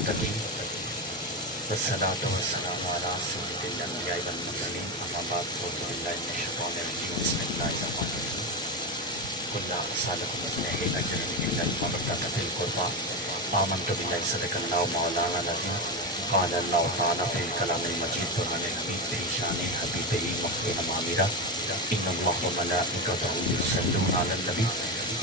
المعتدين والصلاة والسلام على سيد الأنبياء والمرسلين أما بعد فأعوذ بالله من الشيطان الرجيم بسم الله الرحمن الرحيم قل لا أسألكم عليه أجرا إلا المودة في القربى آمنت بالله صدق الله مولانا العظيم قال الله تعالى في الكلام المجيد قرآن الحميد في شأن حبيبه مخدوم معمرة إن الله وملائكته يصلون على النبي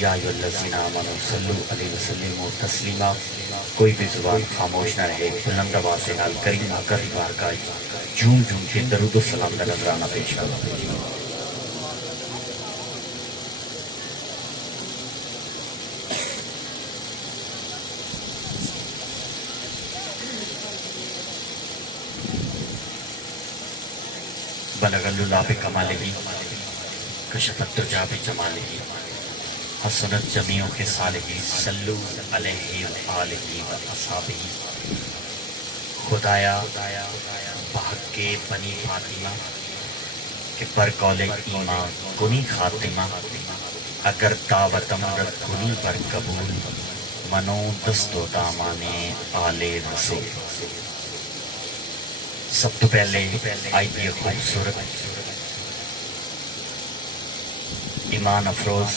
یا ایھا الذین آمنوا صلوا علیہ وسلموا تسلیما. کوئی بھی زبان خاموش نہ رہے، بلند آواز سے نال کریم آقا کی بارگاہ جھوم جھوم کے درود و سلام کا نذرانہ پیش کرو. بلغ اللہ بکمالہ کشف الدجی بجمالہ حسنت جمیع خصالہ صلو علیہ وآلہ وأصحابہ. خدایا بحق بنی فاطمہ کہ پر قول ایمان کنی خاتمہ اگر دعوتم رد کنی بر قبول منو دست و دامان آل رسول. سب تو پہلے آئی خوبصورت ایمان افروز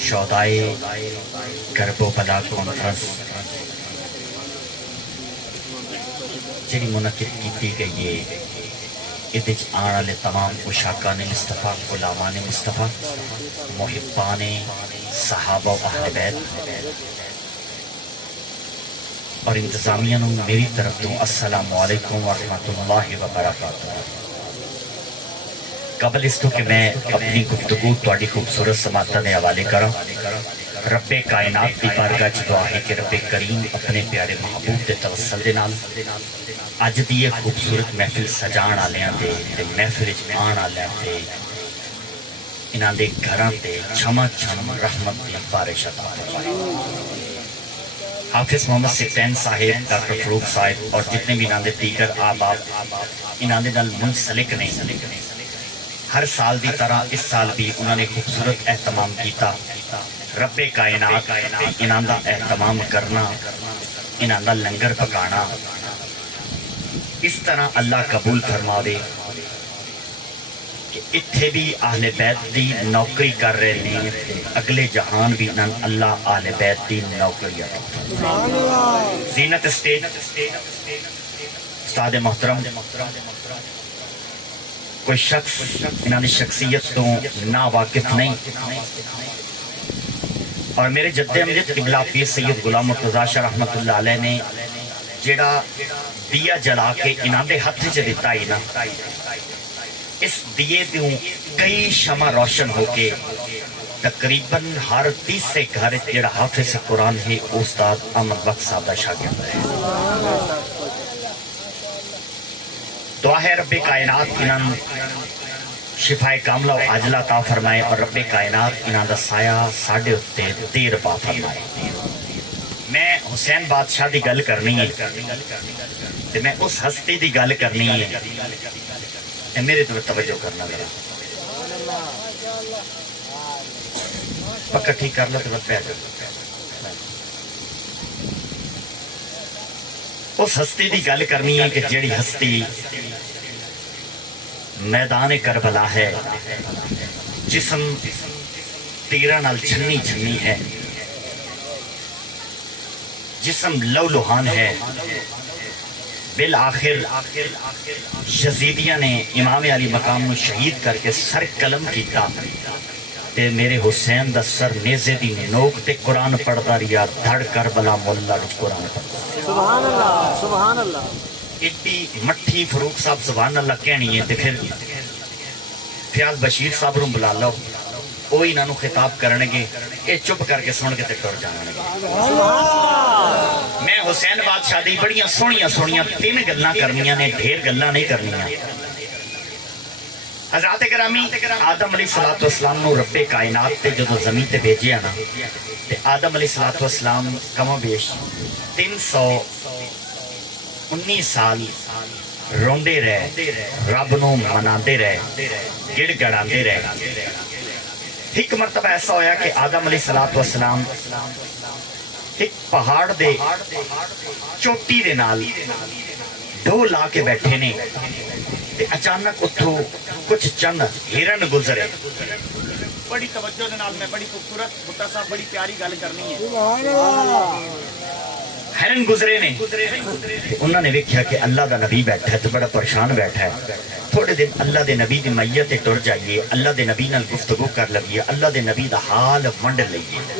شہدائے کرب و بلا کانفرنس جڑی منعقد کی گئی ہے، یہ آنے والے تمام عشاقان مصطفیٰ، غلامان مصطفیٰ، محبان صحابہ و اہل بیت اور انتظامیہ نو میری طرف تو السلام علیکم ورحمۃ اللہ وبرکاتہ. قبل اس تو کہ میں اپنی گفتگو تواڈی خوبصورت سماعتاں دے حوالے کراں، رب کائنات دی بارگاہ چ دعا ہے کہ رب کریم اپنے پیارے محبوب دے توسل دے نال اج دی یہ خوبصورت محفل سجان والیاں تے محفل وچ آن والیاں تے انہاں دے گھراں تے چھما چھم رحمت دی بارش عطا فرمائے. حافظ محمد سٹین صاحب، ڈاکٹر فروغ صاحب اور جتنے بھی انہاں دے دیگر آباب انہاں دے نال منسلک نے، ہر سال دی طرح اس سال بھی انہوں نے خوبصورت اہتمام کیتا. رب کائنات انہاں دا اہتمام کرنا، انہاں دا لنگر پکانا اس طرح اللہ قبول فرماوے کہ اتھے بھی اہل بیت دی نوکری کر رہے ہیں، اگلے جہان بھی انہاں اللہ اہل بیت دی نوکری عطا فرمائے. زینت اسٹیج استاد محترم کوئی شخص انہاں دی شخصیت تو نا واقف نہیں، اور میرے جد امجد قبلہ پیر سید غلام مرتضیٰ شاہ رحمۃ اللہ علیہ نے جڑا دیا جلا کے انہاں دے ہتھ چ دتا ہے نا، اس دیے تو کئی شمع روشن ہو کے تقریباً ہر تیسرے گھر جڑا حافظ قرآن ہے استاد احمد وقت صاحب دا شاگرد ہے. دعا ہے رب کائنات انہاں شفا کاملہ و عاجلہ عطا فرمائے اور رب کائنات انہاں دا سایہ ساڈے اتے دیر پا فرمائے. میں حسین بادشاہ دی گل کرنی ہے تے میں اس ہستی دی گل کرنی ہے، اے میرے تو توجہ کرنا ذرا پکا ٹھیک کر لو تو پہ اس ہستی دی گل کرنی ہے کہ جیڑی ہستی میدان کربلا ہے، جسم تیرہ نال چھنی چھنی ہے، جسم لو لوہان ہے. بالآخر یزیدیہ نے امام علی مقام نو شہید کر کے سر قلم کیتا تے میرے حسین دا سر نیزے دی نوک تے قرآن پڑھدا رہیا، دھڑ کربلا مولا وچ قرآن پڑھدا. سبحان اللہ سبحان اللہ. ایڈی مٹھی فروغ صاحب سبحان اللہ کہنی ہے تے پھر فیاض بشیر صاحب نوں بلا لو، وہ انہاں نوں خطاب کرن گے، اے چپ کر کے سن کے تے ٹر جان گے. میں حسین بادشاہ دی بڑیاں سونیاں سونیاں تین گلاں کرنیاں نے، ڈھیر گلاں نہیں کرنیاں. حضرات گرامی، آدم علیہ الصلوۃ والسلام نو رب کائنات تے جدوں زمین تے بھیجیا نا تے آدم علیہ الصلوۃ والسلام کم و بیش 319 سال روندے رہے، رب نو مناندے رہے، گڑ گڑاندے رہے. ایک مرتبہ ایسا ہویا کہ آدم علیہ السلام ਇੱਕ ਪਹਾੜ ਦੇ ਚੋਟੀ ਦੇ ਨਾਲ ਢੋ ਲਾ ਕੇ ਬੈਠੇ ਨੇ ਤੇ ਅਚਾਨਕ ਉੱਥੋਂ ਕੁਝ ਚੰਨ ਹਿਰਨ ਗੁਜ਼ਰੇ। ਬੜੀ ਤਵੱਜੋ ਦੇ ਨਾਲ ਮੈਂ ਬੜੀ ਖੂਬਸੂਰਤ ਬੁੱਟਾ ਸਾਹਿਬ ਬੜੀ ਪਿਆਰੀ ਗੱਲ ਕਰਨੀ ਹੈ। ਹਿਰਨ ਗੁਜ਼ਰੇ ਨੇ ਤੇ ਉਹਨਾਂ ਨੇ ਵੇਖਿਆ ਕਿ ਅੱਲਾ ਦਾ ਨਬੀ ਬੈਠਾ ਹੈ ਤੇ ਬੜਾ ਪਰੇਸ਼ਾਨ ਬੈਠਾ ਹੈ। ਥੋੜੇ ਦਿਨ ਅੱਲਾ ਦੇ ਨਬੀ ਦੀ ਮਈਅਤ ਤੇ ਟੁਰ ਜਾਈਏ, ਅੱਲਾ ਦੇ ਨਬੀ ਨਾਲ ਗੁਫ਼ਤਗੂ ਕਰ ਲਈਏ, ਅੱਲਾ ਦੇ ਨਬੀ ਦਾ ਹਾਲ ਵੰਡ ਲਈਏ,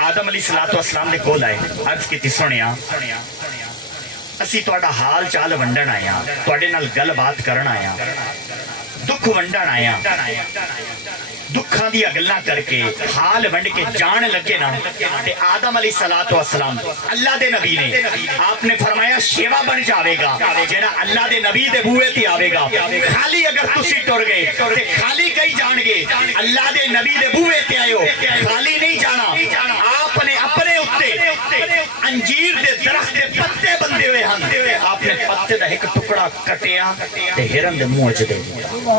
ਆਦਮ ਅਲੀ ਸਲਾਤੁ ਵਸਲਾਮ ਦੇ ਕੋਲ ਆਏ, ਅਰਜ਼ ਕੀਤੀ ਸੁਣਿਆ ਅਸੀਂ ਤੁਹਾਡਾ ਹਾਲ ਚਾਲ ਵੰਡਣ ਆਇਆ, ਤੁਹਾਡੇ ਨਾਲ ਗੱਲਬਾਤ ਕਰਨ ਆਇਆ, ਦੁੱਖ ਵੰਡਣ ਆਇਆ। ਦੁੱਖਾਂ ਦੀਆਂ ਗੱਲਾਂ ਕਰਕੇ ਹਾਲ ਵੰਡ ਕੇ ਜਾਣ ਲੱਗੇ ਨਾ ਤੇ ਆਦਮ ਅਲੀ ਸਲਾਤੁ ਵਸਲਾਮ ਅੱਲਾ ਦੇ ਨਬੀ ਨੇ ਆਪਨੇ ਫਰਮਾਇਆ ਸ਼ੇਵਾ ਬਣ ਜਾਵੇਗਾ ਜਿਹੜਾ ਅੱਲਾ ਦੇ ਨਬੀ ਦੇ ਬੂਹੇ ਤੇ ਆਵੇਗਾ। ਖਾਲੀ ਅਗਰ ਤੁਸੀਂ ਟੁਰ ਗਏ ਤੇ ਖਾਲੀ ਕਹੀ ਜਾਣਗੇ ਅੱਲਾ ਦੇ ਨਬੀ ਦੇ ਬੂਹੇ ਤੇ ਆਇਓ, ਖਾਲੀ ਨਹੀਂ ਜਾਣਾ। ਆਪਨੇ ਆਪਣੇ ਉੱਤੇ ਅੰਜੀਰ ਦੇ ਦਰਖਤ ਦੇ ਪੱਤੇ ਬੰਦੇ ਹੋਏ ਹਨ, ਆਪਨੇ ਪੱਤੇ ਦਾ ਇੱਕ ਟੁਕੜਾ ਕੱਟਿਆ ਤੇ ਹਿਰਨ ਦੇ ਮੂੰਹ 'ਚ ਦੇ ਦਿੱਤਾ।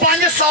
500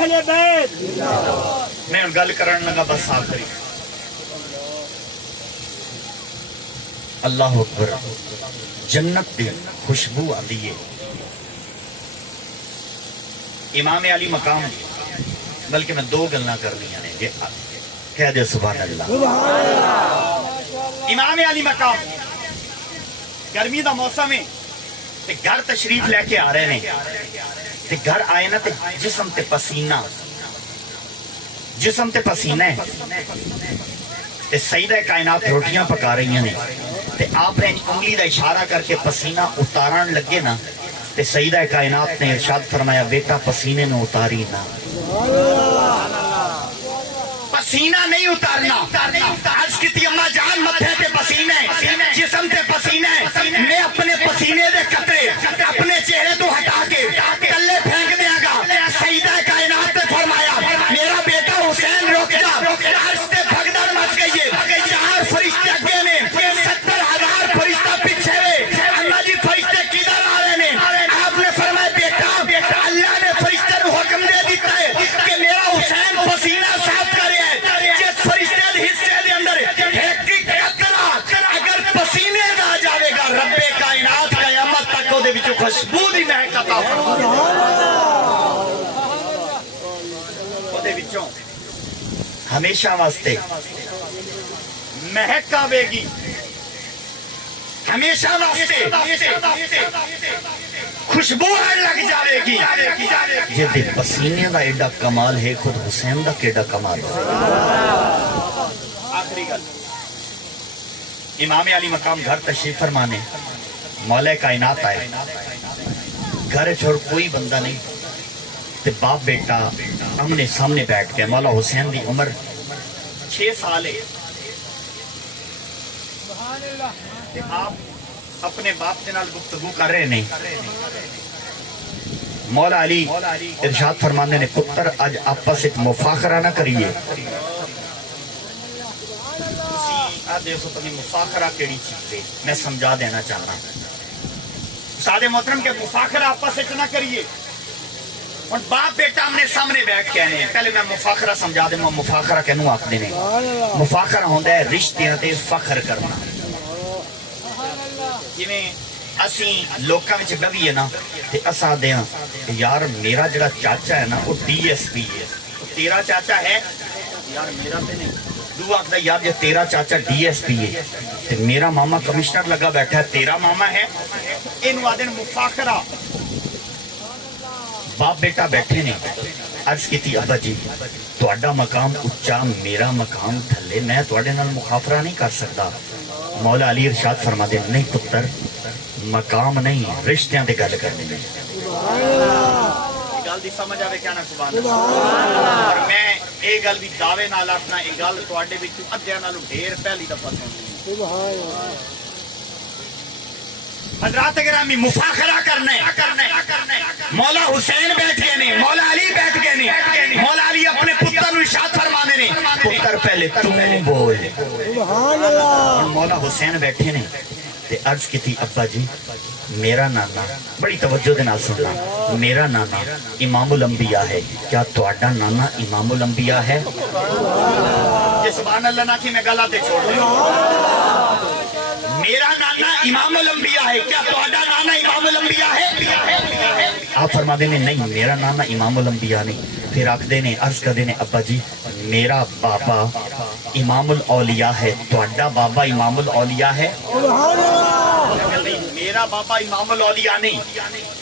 اہل بیت میں گل کرن لگا بس آخری اللہ اکبر جنت دی خوشبو آتی ہے امام علی مقام بلکہ میں دو گلنا کرنی نے کہہ دے سبحان اللہ امام علی مقام گرمی دا موسم ہے تے گھر تشریف لے کے آ رہے ہیں تے گھر آئے نا تے جسم تے پسینہ ہے تے سیدہ کائنات روٹیاں پکا رہی ہیں تے آپ نے انگلی دا اشارہ کر کے پسینہ اتارن لگے نا تے سیدہ کائنات نے ارشاد فرمایا بیٹا پسینے میں اتاری نا پسینہ نہیں اتارنا عرض کی تھی اماں جان متھے تے پسینے جسم تے پسینے میں اپنے پسینے دے قطرے اپنے چہرے تو ہٹا کے تلے پھینک دیا گا سیدہ کائنات نے فرمایا میرا بیٹا حسین رک جا عرض تے بھگدڑ مچ گئی ہے 4 فرشتے اگے نے 70,000 فرشتہ پیچھے ہوئے اللہ جی فرشتے کدھر آ رہے نے آپ نے فرمایا بیٹا اللہ نے فرشتے کو حکم دے دیتا ہے کہ میرا حسین پسینہ صاف کرے جس فرشتے دے حصے دے اندر ایک قطرہ اگر پسینے دا جاوے گا رب کائنات قیامت تک او دے وچوں خوشبو دی مہک عطا فرمائے او دے وچوں ہمیشہ واسطے مہک آوے گی ہمیشہ واسطے خوشبو لگ جاوے گی جے دے پسینے دا ایڈا کمال ہے خود حسین دا کیڈا کمال ہے آخری گل امام علی مقام گھر تشریف فرمانے مولا کائنات آئے گھر چھوڑ کوئی بندہ نہیں تے باپ بیٹا آمنے سامنے بیٹھ کے مولا حسین دی عمر 6 سال ہے تے آپ اپنے باپ کے نال گفتگو کر رہے نہیں مولا علی ارشاد فرمانے نے پتر آج آپس ایک مفاخرہ نہ کریے مفاخرہ کیڑی چیز ہے میں سمجھا دینا چاہنا سادے محترم کے مفاخرہ آپس سے نہ کریے اور باپ بیٹا ہم نے سامنے بیٹھ کے آنے پہلے میں مفاخرہ سمجھا دیں مفاخرہ کہنوں آکھ دینے مفاخرہ ہوندہ ہے رشتیاں تے فخر کرنا جنہیں اسی لوکاں وچ بوی ہے نا تے اسا دیاں یار میرا جڑا چاچا ہے نا وہ ڈی ایس پی ہے تیرا چاچا ہے یار میرا تے نہیں دو آکھ دا یار جے تیرا چاچا ڈی ایس پی ہے تے میرا ماما کمشنر لگا بیٹھا ہے تیرا ماما ہے انہوں آدھن مفاخرہ باپ بیٹا بیٹھے نے عرض کی تھی ابا جی تواڈا مقام اچا میرا مقام تھلے میں تواڈے نال مخافرہ نہیں کر سکتا مولا علی ارشاد فرما دے نہیں پتر مقام نہیں رشتیاں تے گل کرنی ہے گل دی سمجھ آوے کیا نا سبحان اللہ اور میں اے گل بھی دعوے نال اپنا اے گل تواڈے وچوں ادھیاں نالوں ڈھیر پہلی دفعہ سنی سبحان اللہ حضرات گرامی مفاخرہ کرنا ہے مولا حسین بیٹھ گئے نے مولا علی بیٹھ گئے نے مولا علی اپنے پتر نو ارشاد فرمانے نے پتر پہلے تو بول سبحان اللہ مولا حسین بیٹھے نے تے عرض کی تھی ابا جی میرا نانا بڑی توجہ دے نال سننا میرا نانا امام الانبیاء ہے کیا تواڈا نانا امام الانبیاء ہے یہ سبحان اللہ نہ کہ میں گلا تے چھوڑ دوں میرا نانا امام الانبیاء ہے کیا تواڈا نانا امام الانبیاء ہے آپ فرما دینے نہیں میرا نانا امام الانبیاء نہیں پھر آکھ دینے عرض کر دینے ابا جی میرا بابا امام الاولیاء ہے تواڈا بابا امام الاولیاء ہے میرا بابا امام الاولیاء نہیں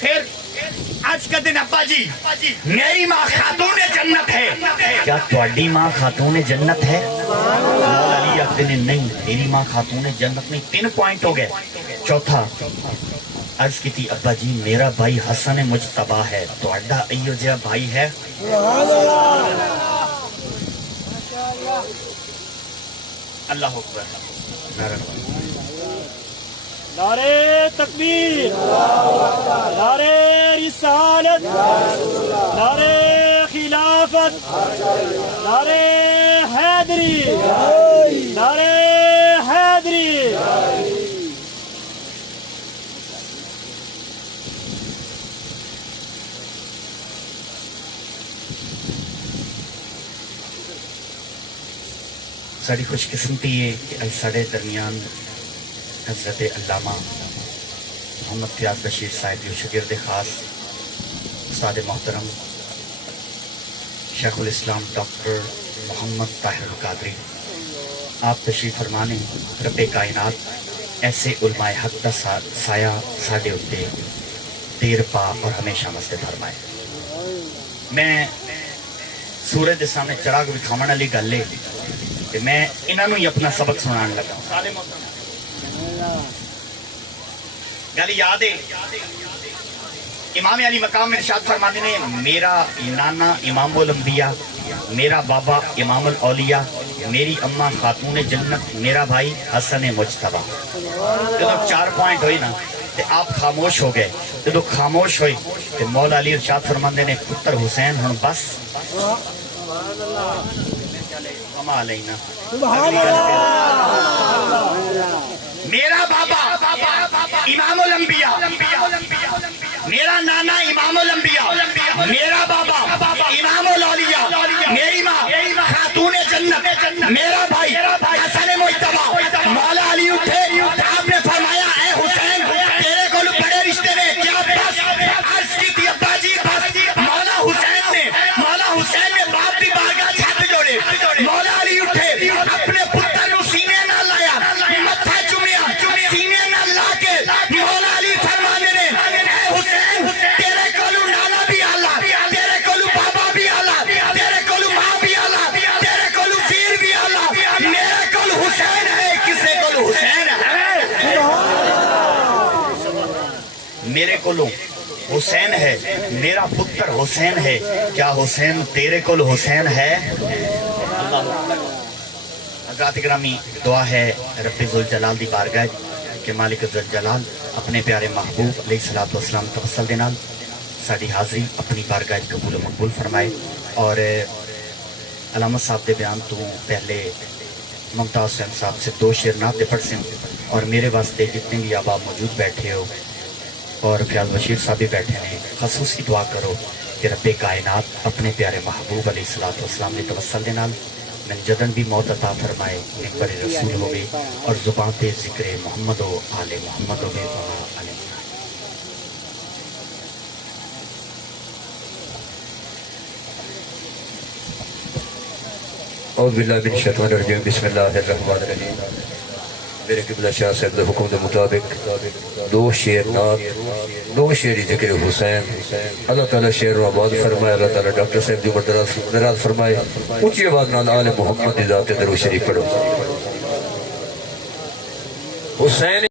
پھر آج کا دن ابا جی میری ماں خاتون جنت ہے کیا تواڈی ماں خاتون جنت ہے مولا علی آکھ دینے نہیں میری ماں خاتون جنت نہیں 3 پوائنٹ ہو گئے چوتھا عرض کی تھی ابا جی میرا بھائی حسن مجتبی ہے تواڈا ایو جہا بھائی ہے اللہ اکبر نعرے تکبیر نعرے رسالت نعرے خلافت نعرے حیدری نعرے حیدری ساری خوش قسمتی ہے کہ اج ساڈے درمیان حضرت علامہ محمد فیاض بشیر صاحب جو شاگرد خاص استاد محترم شیخ الاسلام ڈاکٹر محمد طاہر القادری آپ تشریف فرمانے رب کائنات ایسے علماء حق کا سایہ ساڈے اتنے دیر پا اور ہمیشہ مستے فرمائے. میں سورج کے سامنے چراغ وکھاون والی گل ہے کہ میں انہوں ہی اپنا سبق سنان لگا. گل یاد ہے امام علی مقام میں ارشاد فرماتے ہیں میرا نانا امام الانبیاء، میرا بابا امام الاولیاء، میری اماں خاتون جنت، میرا بھائی حسن مجتبیٰ. جب 4 پوائنٹ ہوئی نا تو آپ خاموش ہو گئے. جب خاموش ہوئی تو مولا علی ارشاد فرماتے ہیں پتر حسین ہوں بس کما لینا. میرا بابا امام الانبیاء، میرا نانا امام الانبیاء، میرا بابا امام الاولیاء، میری ماں خاتون جنت، میرا بھائی حسن مجتبیٰ. مولا علی اٹھے آپ نے فرمایا اے حسین تیرے کو بڑے رشتے نے کیا بس عرض کی تھی ابا جی بس. مولا حسین نے باپ کی بارگاہ چھت جوڑے. مولا علی اٹھے اپنے پتر نو سینے نہ لایا، متھا چومیا، سینے نہ لا کے مولا علی فرمانے نے اے حسین تیرے کولو نانا بھی آلہ، تیرے کولو بابا بھی آلہ، تیرے کولو ماں بھی آلہ، تیرے کولو پیر بھی آلہ، میرے کول حسین ہے. کسے کول حسین ہے؟ میرے کولو حسین ہے، میرا پتر حسین ہے. کیا حسین تیرے کول حسین ہے؟ حضرات گرامی دعا ہے رب ذوالجلال دی بارگاہ کہ مالک ذوالجلال اپنے پیارے محبوب علیہ الصلوۃ والسلام توسل دے نال ساری حاضری اپنی بارگاہ قبول و مقبول فرمائے. اور علامہ صاحب دے بیان تو پہلے ممتاز حسین صاحب سے 2 شعر نعت پڑھ سے اور میرے واسطے جتنے بھی احباب موجود بیٹھے ہو اور فیاض بشیر صاحب بھی بیٹھے ہیں خصوصی دعا کرو کہ رب کائنات اپنے پیارے محبوب علیہ الصلوۃ والسلام نے توسل دے نال من جدن بھی موت عطا فرمائے، ممبر رسول ہوئے اور زبان پہ ذکر محمد و آل محمد ہوئے وما علیہ. اعوذ باللہ من الشیطان الرجیم بسم اللہ الرحمن الرحیم. میرے قبلہ شاہ صاحب کے حکم کے مطابق 2 شعر نعت 2 شعری ذکر حسین. اللہ تعالیٰ شعر و آباد فرمائے، اللہ تعالیٰ ڈاکٹر صاحب جو دراز فرمائے. اونچی آواز نال آل محمد ذات درود شریف پڑھو. حسین